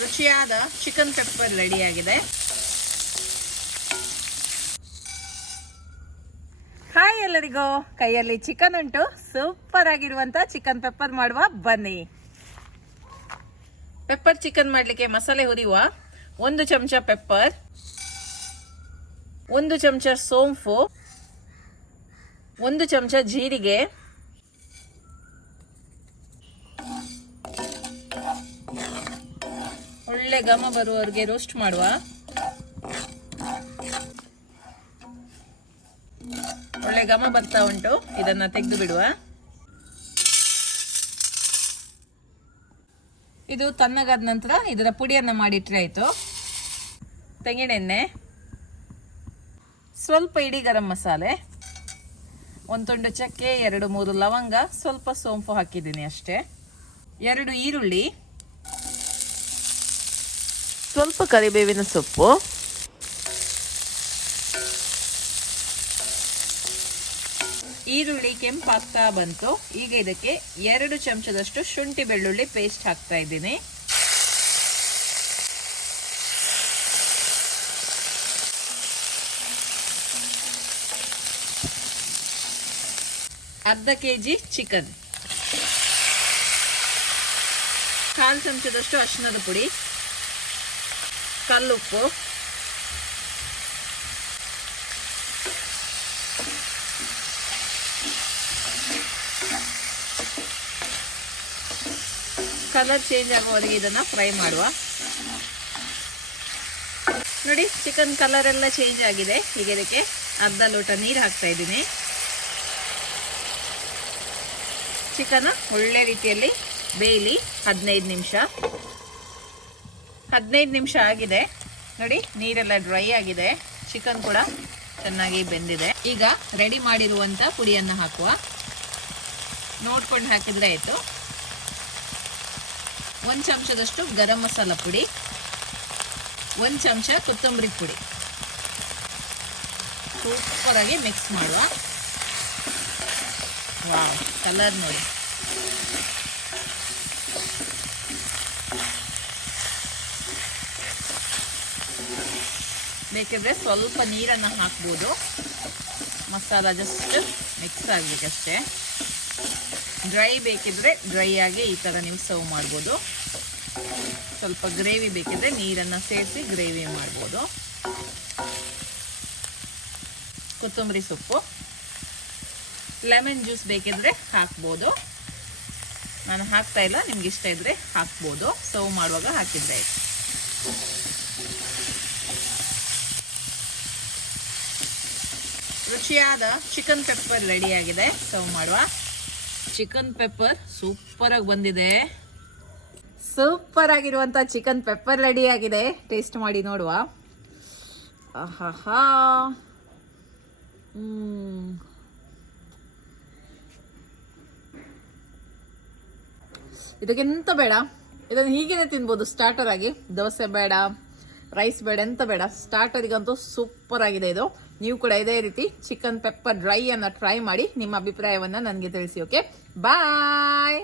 ರುಚಿಯಾದ chicken pepper ರೆಡಿಯಾಗಿದೆ. Hi ಎಲ್ಲರಿಗೂ, ಕೈಯಲ್ಲಿ ಚಿಕನ್ ಉಂಟು. ಸೂಪರ್ ಆಗಿರುವಂತ ಚಿಕನ್ ಪೆಪ್ಪರ್ ಮಾಡುವ ಬನ್ನಿ. ಪೆಪ್ಪರ್ ಚಿಕನ್ ಮಾಡಲಿಕ್ಕೆ ಮಸಾಲೆ ಹುರಿಯುವ. 1 ಚಮಚ ಪೆಪ್ಪರ್, 1 ಚಮಚ ಸೋಂಪು, 1 ಚಮಚ ಜೀರಿಗೆ, ಒಳ್ಳೆ ಘಮ ಬರುವವರೆಗೆ ರೋಸ್ಟ್ ಮಾಡುವ. ಒಳ್ಳೆ ಘಮ ಬರ್ತಾ ಉಂಟು, ಇದನ್ನ ತೆಗೆದು ಬಿಡುವ. ಇದು ತಣ್ಣಗಾದ ನಂತರ ಇದರ ಪುಡಿಯನ್ನ ಮಾಡಿಟ್ರೆ ಆಯ್ತು. ತೆಂಗಿನೆಣ್ಣೆ, ಸ್ವಲ್ಪ ಇಡೀ ಗರಂ ಮಸಾಲೆ, 1 ತುಂಡು ಚಕ್ಕೆ, 2-3 ಲವಂಗ, ಸ್ವಲ್ಪ ಸೋಂಪು ಹಾಕಿದ್ದೀನಿ ಅಷ್ಟೇ. 2 ಈರುಳ್ಳಿ, ಸ್ವಲ್ಪ ಕರಿಬೇವಿನ ಸೊಪ್ಪು, ಈರುಳ್ಳಿ ಕೆಂಪಾಗ್ತಾ ಬಂತು. ಈಗ ಇದಕ್ಕೆ 2 ಚಮಚದಷ್ಟು ಶುಂಠಿ ಬೆಳ್ಳುಳ್ಳಿ ಪೇಸ್ಟ್ ಹಾಕ್ತಾ ಇದ್ದೀನಿ. ಅರ್ಧ ಕೆಜಿ ಚಿಕನ್, 1/4 ಚಮಚದಷ್ಟು ಅರಿಶಿಣದ ಪುಡಿ, ಕಲ್ಲುಪ್ಪು, ಕಲರ್ ಚೇಂಜ್ ಆಗುವವರೆಗೆ ಇದನ್ನ ಫ್ರೈ ಮಾಡುವ. ನೋಡಿ, ಚಿಕನ್ ಕಲರ್ ಎಲ್ಲ ಚೇಂಜ್ ಆಗಿದೆ. ಈಗ ಇದಕ್ಕೆ ಅರ್ಧ ಲೋಟ ನೀರು ಹಾಕ್ತಾ ಇದ್ದೀನಿ. ಚಿಕನ್ ಒಳ್ಳೆ ರೀತಿಯಲ್ಲಿ ಬೇಯಲಿ 15 ನಿಮಿಷ. 15 ನಿಮಿಷ ಆಗಿದೆ. ನೋಡಿ, ನೀರೆಲ್ಲ ಡ್ರೈ ಆಗಿದೆ, ಚಿಕನ್ ಕೂಡ ಚೆನ್ನಾಗಿ ಬೆಂದಿದೆ. ಈಗ ರೆಡಿ ಮಾಡಿರುವಂತ ಪುಡಿಯನ್ನು ಹಾಕುವ. ನೋಡ್ಕೊಂಡು ಹಾಕಿದ್ರೆ ಆಯ್ತು. 1 ಚಮಚದಷ್ಟು ಗರಂ ಮಸಾಲ ಪುಡಿ, 1 ಚಮಚ ಕೊತ್ತಂಬರಿ ಪುಡಿ. ಸೂಪರ್ ಆಗಿ ಮಿಕ್ಸ್ ಮಾಡುವ. ವಾವ್, ಕಲರ್ ನೋಡಿ. ಬೇಕಿದ್ರೆ ಸ್ವಲ್ಪ ನೀರನ್ನು ಹಾಕ್ಬೋದು. ಮಸಾಲ ಜಸ್ಟ್ ಮಿಕ್ಸ್ ಆಗಬೇಕಷ್ಟೇ. ಡ್ರೈ ಬೇಕಿದ್ರೆ ಡ್ರೈ ಆಗಿ ಈ ಥರ ನೀವು ಸರ್ವ್ ಮಾಡ್ಬೋದು. ಸ್ವಲ್ಪ ಗ್ರೇವಿ ಬೇಕಿದ್ರೆ ನೀರನ್ನು ಸೇರಿಸಿ ಗ್ರೇವಿ ಮಾಡ್ಬೋದು. ಕೊತ್ತಂಬರಿ ಸೊಪ್ಪು, ಲೆಮನ್ ಜ್ಯೂಸ್ ಬೇಕಿದ್ರೆ ಹಾಕ್ಬೋದು. ನಾನು ಹಾಕ್ತಾ ಇಲ್ಲ, ನಿಮ್ಗೆ ಇಷ್ಟ ಇದ್ರೆ ಹಾಕ್ಬೋದು. ಸರ್ವ್ ಮಾಡುವಾಗ ಹಾಕಿದ್ರೆ ಆಯ್ತು. ರುಚಿಯಾದ ಚಿಕನ್ ಪೆಪ್ಪರ್ ರೆಡಿಯಾಗಿದೆ. ಸರ್ವ್ ಮಾಡುವ. ಚಿಕನ್ ಪೆಪ್ಪರ್ ಸೂಪರ್ ಆಗಿ ಬಂದಿದೆ. ಸೂಪರ್ ಆಗಿರುವಂತ ಚಿಕನ್ ಪೆಪ್ಪರ್ ರೆಡಿ ಆಗಿದೆ. ಟೇಸ್ಟ್ ಮಾಡಿ ನೋಡುವ. ಆಹಾ, ಇದಕ್ಕೆಂತ ಬೇಡ, ಇದನ್ನು ಹೀಗೇನೆ ತಿನ್ಬೋದು. ಸ್ಟಾರ್ಟರ್ ಆಗಿ ದೋಸೆ ಬೇಡ, ರೈಸ್ ಬೇಡ, ಎಂತ ಬೇಡ. ಸ್ಟಾರ್ಟರಿಗಂತೂ ಸೂಪರ್ ಆಗಿದೆ ಇದು. ನೀವು ಕೂಡ ಇದೇ ರೀತಿ ಚಿಕನ್ ಪೆಪ್ಪರ್ ಡ್ರೈ ಅನ್ನ ಟ್ರೈ ಮಾಡಿ ನಿಮ್ಮ ಅಭಿಪ್ರಾಯವನ್ನ ನನಗೆ ತಿಳಿಸಿ. ಓಕೆ, ಬಾಯ್.